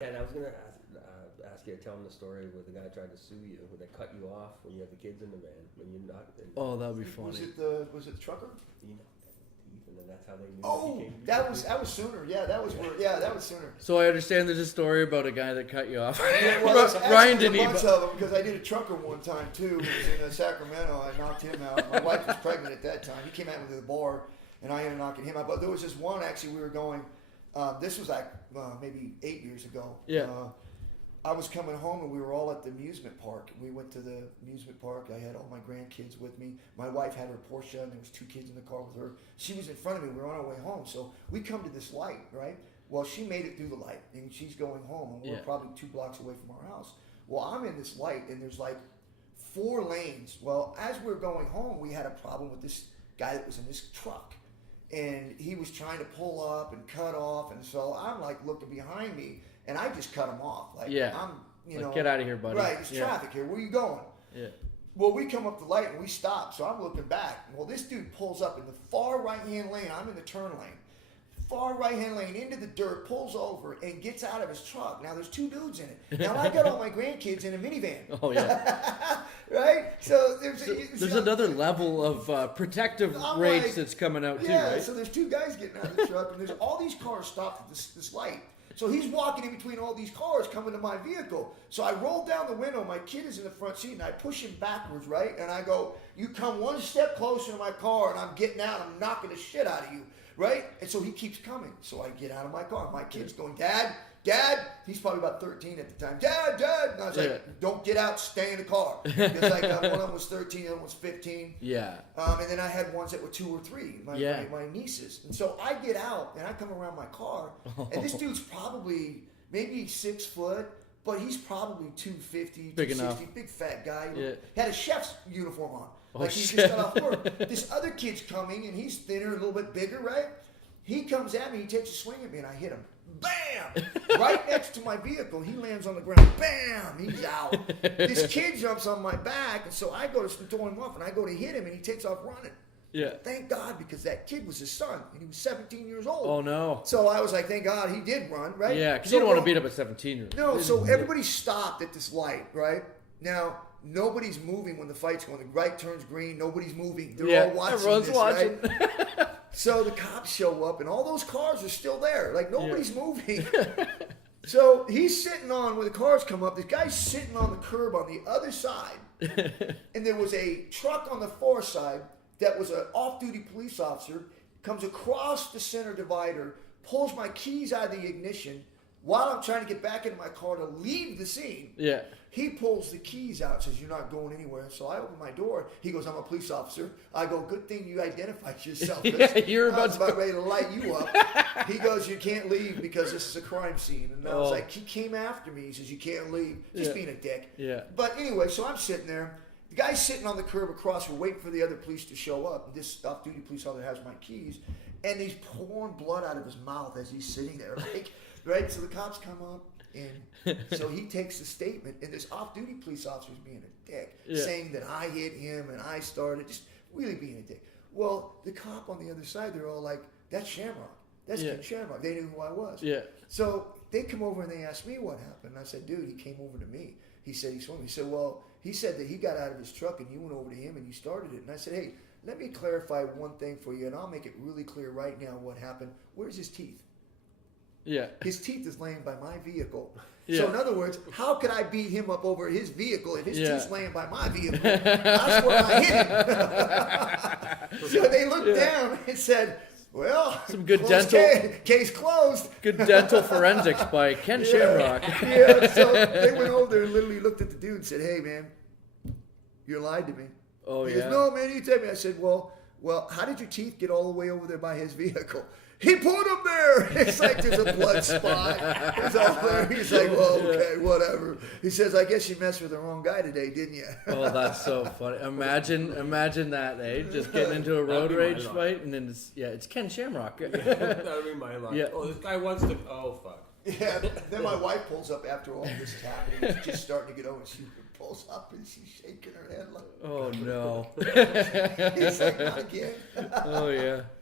And I was gonna ask you to tell them the story where the guy tried to sue you, where they cut you off when you had the kids in the van, when you knocked. Oh, that would be funny. Was it the trucker? You knocked that teeth, and then that's how they knew. Oh, that was sooner. Yeah, that was sooner. So I understand there's a story about a guy that cut you off. Yeah, well, Ryan didn't a even. bunch of them because I did a trucker one time too. It was in Sacramento. I knocked him out. My wife was pregnant at that time. He came out with the bar, and I ended up knocking him out. But there was this one actually. We were going. This was like maybe 8 years ago. Yeah. I was coming home and we were all at the amusement park. We went to the amusement park. I had all my grandkids with me. My wife had her Porsche and there was 2 kids in the car with her. She was in front of me. We were on our way home. So we come to this light, right? Well, she made it through the light and she's going home and we're probably 2 blocks away from our house. Well, I'm in this light and there's like 4 lanes. Well, as we're going home, we had a problem with this guy that was in this truck. And he was trying to pull up and cut off. And so I'm like looking behind me. And I just cut him off. Like, I'm, get out of here, buddy. Right, it's traffic here. Where you going? Yeah. Well, we come up the light and we stop. So I'm looking back. Well, this dude pulls up in the far right-hand lane. I'm in the turn lane. Far right-hand lane into the dirt, pulls over, and gets out of his truck. Now, there's 2 dudes in it. Now, I got all my grandkids in a minivan. Oh, yeah. Right? So there's another level of protective rates that's coming out, too, right? So there's 2 guys getting out of the truck, and there's all these cars stopped at this light. So he's walking in between all these cars coming to my vehicle. So I roll down the window. My kid is in the front seat, and I push him backwards, right? And I go, you come 1 step closer to my car, and I'm getting out. I'm knocking the shit out of you, right? And so he keeps coming. So I get out of my car. My kid's going, Dad. He's probably about 13 at the time. Dad. And I was like, don't get out. Stay in the car. Because like one of them was 13, the other one was 15. Yeah. And then I had ones that were 2 or 3, my nieces. And so I get out and I come around my car, and this dude's probably maybe 6 foot, but he's probably 250, big 260, enough. big fat guy. Yeah. He had a chef's uniform on. Oh, Like he just got off work. This other kid's coming and he's thinner, a little bit bigger, right? He comes at me, he takes a swing at me, and I hit him. Bam! Right next to my vehicle. He lands on the ground. Bam! He's out. This kid jumps on my back, and so I go to throw him off, and I go to hit him, and he takes off running. Yeah. Thank God, because that kid was his son, and he was 17 years old. Oh, no. So I was like, thank God he did run, right? Yeah, because you don't want to beat up a 17-year-old. No, so everybody stopped at this light, right? Now, nobody's moving when the fight's going. The right turns green. Nobody's moving. They're all watching everyone's this, watching. Right? So the cops show up, and all those cars are still there. Like, nobody's moving. So he's sitting on, when the cars come up, this guy's sitting on the curb on the other side. And there was a truck on the far side that was an off-duty police officer, comes across the center divider, pulls my keys out of the ignition while I'm trying to get back into my car to leave the scene. Yeah. He pulls the keys out, says, you're not going anywhere. So I open my door. He goes, I'm a police officer. I go, good thing you identified yourself. You're I was about ready to light you up. He goes, you can't leave because this is a crime scene. And I was like, he came after me. He says, you can't leave. Just being a dick. Yeah. But anyway, so I'm sitting there. The guy's sitting on the curb across. We're waiting for the other police to show up. And this off-duty police officer has my keys. And he's pouring blood out of his mouth as he's sitting there. Like, right? So the cops come up. And so he takes the statement, and this off-duty police officer's being a dick, saying that I hit him and I started, just really being a dick. Well, the cop on the other side, they're all like, that's Shamrock. That's Ken Shamrock. They knew who I was. Yeah. So they come over and they ask me what happened. And I said, dude, he came over to me. He said he saw me. He said, well, he said that he got out of his truck and you went over to him and you started it. And I said, hey, let me clarify one thing for you, and I'll make it really clear right now what happened. Where's his teeth? Yeah. His teeth is laying by my vehicle. Yeah. So in other words, how could I beat him up over his vehicle if his teeth's laying by my vehicle? That's where I hit him. So they looked down and said, well, some good dental case closed. Good dental forensics by Ken Shamrock. So they went over there and literally looked at the dude and said, hey, man, you lied to me. Oh, he goes, no, man, you tell me. I said, well, how did your teeth get all the way over there by his vehicle? He put them there. It's like there's a blood spot. It's all there. He's like, well, okay, whatever. He says, I guess you messed with the wrong guy today, didn't you? Oh, that's so funny. Imagine that, eh? Just getting into a road rage fight, and then it's Ken Shamrock. That would be my line. Yeah. Oh, this guy wants to. Oh, fuck. Yeah. Then my wife pulls up after all this is happening. She's just starting to get over. She pulls up and she's shaking her head like, oh no. he's like, not again. Oh yeah.